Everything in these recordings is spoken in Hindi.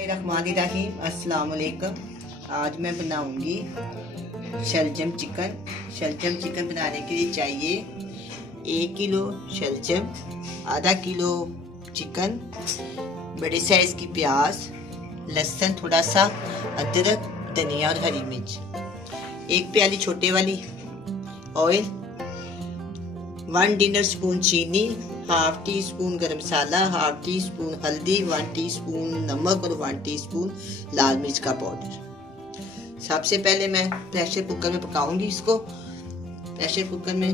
रहमानिर्रहीम। अस्सलाम वालेकुम। आज मैं बनाऊंगी शलजम चिकन। शलजम चिकन बनाने के लिए चाहिए 1 किलो शलजम, आधा किलो चिकन, बड़े साइज की प्याज, लहसुन थोड़ा सा, अदरक, धनिया और हरी मिर्च, 1 प्याली छोटे वाली ऑयल, 1 डिनर स्पून चीनी, हाफ टी स्पून गरम मसाला, हाफ टी स्पून हल्दी, 1 टीस्पून नमक और 1 टीस्पून लाल मिर्च का पाउडर। सबसे पहले मैं प्रेशर कुकर में पकाऊंगी इसको। प्रेशर कुकर में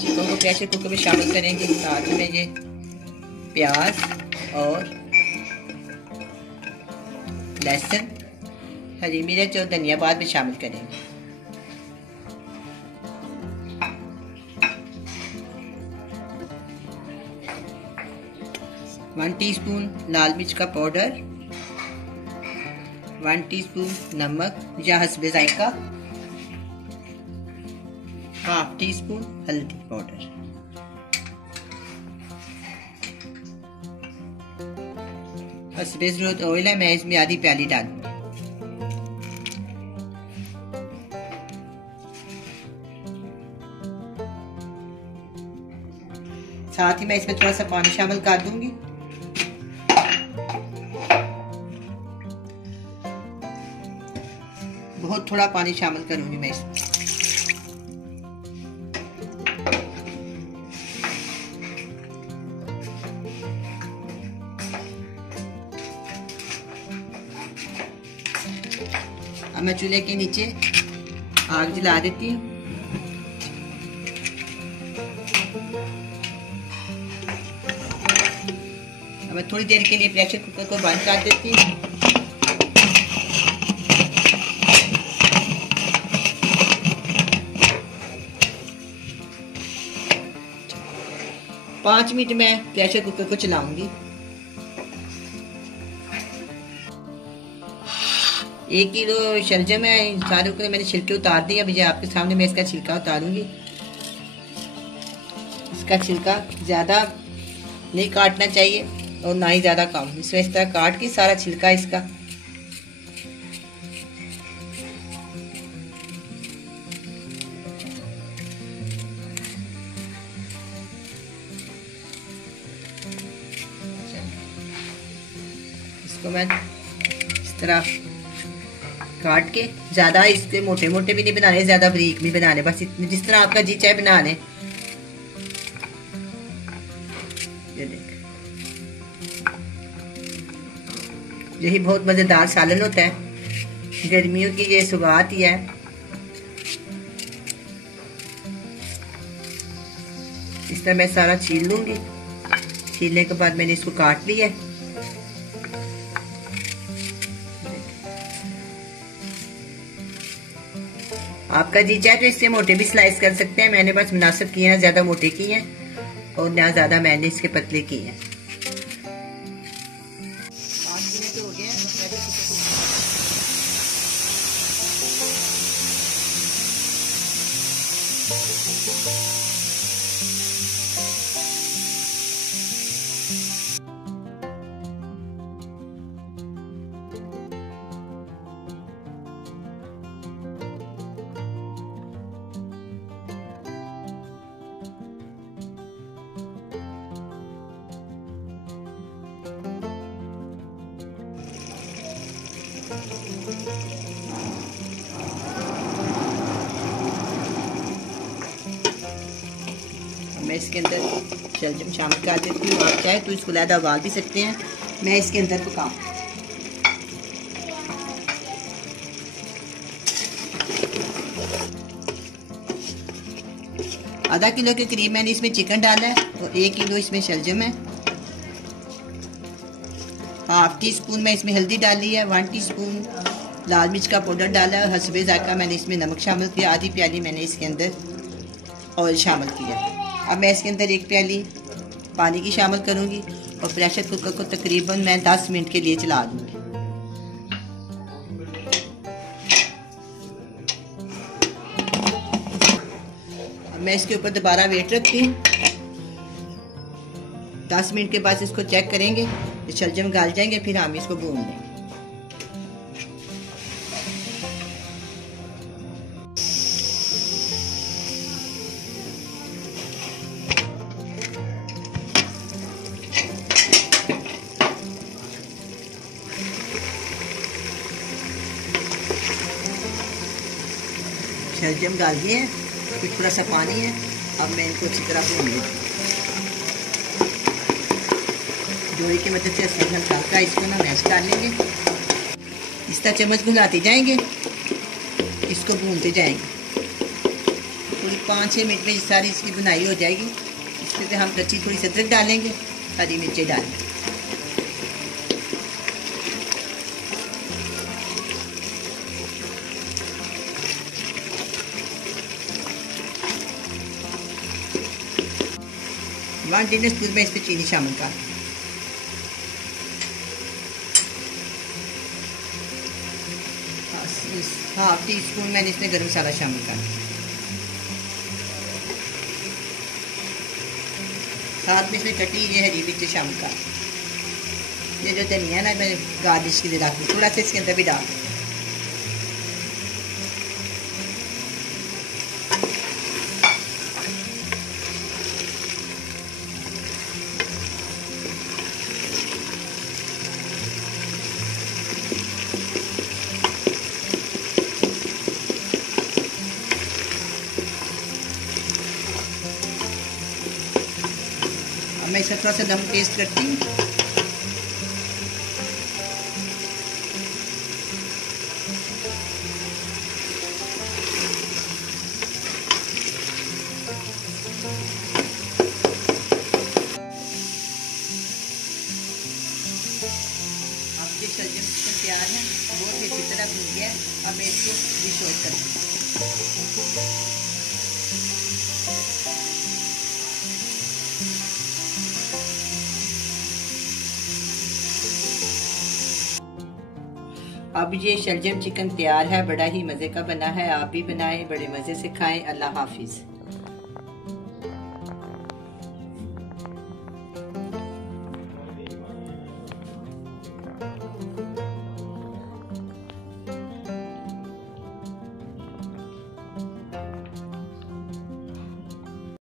चिकन को प्रेशर कुकर में शामिल करेंगे। साथ में ये प्याज और लहसुन, हरी मिर्च और धनिया बाद में शामिल करेंगे। वन टीस्पून लाल मिर्च का पाउडर, 1 टीस्पून नमक या हस्बे जायका, हाफ टी स्पून हल्दी पाउडर, हस्बे जरूरत ऑयल है। मैं इसमें आधी प्याली डालूंगी। साथ ही मैं इसमें थोड़ा सा पानी शामिल कर दूंगी। बहुत थोड़ा पानी शामिल करूंगी मैं इसमें। अब मैं चूल्हे के नीचे आग जला देती हूँ। अब मैं थोड़ी देर के लिए प्रेशर कुकर को बंद कर देती हूँ। पाँच मिनट में प्रेशर कुकर को चलाऊंगी। 1 किलो शलजम है, सारे को मैंने छिलके उतार दिए। अभी आपके सामने मैं इसका छिलका उतारूंगी। इसका छिलका ज्यादा नहीं काटना चाहिए और ना ही ज्यादा कम। इसमें इस तरह काट के सारा छिलका इसका इसको मैं इस तरह काट के, ज्यादा इसके मोटे मोटे भी नहीं बनाने, ज्यादा बारीक भी बनाने, बस इतने जिस तरह आपका जी चाहे बना लें। ये देख, यही बहुत मजेदार सालन होता है। गर्मियों की ये सुगात ही है। इस तरह मैं सारा छील लूंगी। छीलने के बाद मैंने इसको काट लिया है। आपका जी चाहे तो इससे मोटे भी स्लाइस कर सकते हैं। मैंने बस मुनासिब किए हैं, ज्यादा मोटे किए हैं और ना ज्यादा मैंने इसके पतले किए हैं। 5 मिनट हो गए हैं। मैं इसके अंदर शलजम शामिल कर देती हूँ। आप चाहे तो इसको लहदा उबाल भी सकते हैं। मैं इसके अंदर पकाऊँ। आधा किलो के करीब मैंने इसमें चिकन डाला है और 1 किलो इसमें शलजम है। हाफ टी स्पून मैं इसमें हल्दी डाली है, 1 टीस्पून लाल मिर्च का पाउडर डाला है, हस्बे जायका मैंने इसमें नमक शामिल किया, आधी प्याली मैंने इसके अंदर ऑयल शामिल किया। अब मैं इसके अंदर 1 प्याली पानी की शामिल करूंगी और प्रेशर कुकर को तकरीबन मैं 10 मिनट के लिए चला दूंगी। मैं इसके ऊपर दोबारा वेट रखती हूँ। 10 मिनट के बाद इसको चेक करेंगे, शलजम गाल जाएंगे, फिर हम इसको भून लेंगे। शलजम डाल दिए हैं, कुछ थोड़ा सा पानी है। अब मैं इनको अच्छी तरह भून लूँगी। डोरी की मदद से हल्का इसको ना मैश कर लेंगे। इस तरह चम्मच घुलाते जाएंगे, इसको भूनते जाएंगे। पूरी 5-6 मिनट में सारी इसकी बुनाई हो जाएगी। इसमें हम कच्ची थोड़ी सी अदरक डालेंगे, हरी मिर्चें डालेंगे। वन टेबल स्पून में इस पर चीनी शामिल कर, हाफ टी स्पून मैंने इसमें गरम मसाला शामिल कर, साथ में इसमें कटी ये हरी मिर्च शामिल कर। ये जो धनिया ना मैंने गार्निश के लिए रखी, थोड़ा सा इसके अंदर भी डाल। मैं इसका थोड़ा सा नमक टेस्ट करती हूँ। आपके शलजम चिकन तैयार है, बहुत ही अच्छी तरह भून गया है। अब मैं इसको डिश आउट कर दूँ। अब ये शलजम चिकन तैयार है, बड़ा ही मज़े का बना है। आप भी बनाएं, बड़े मज़े से खाएं। अल्लाह हाफिज़।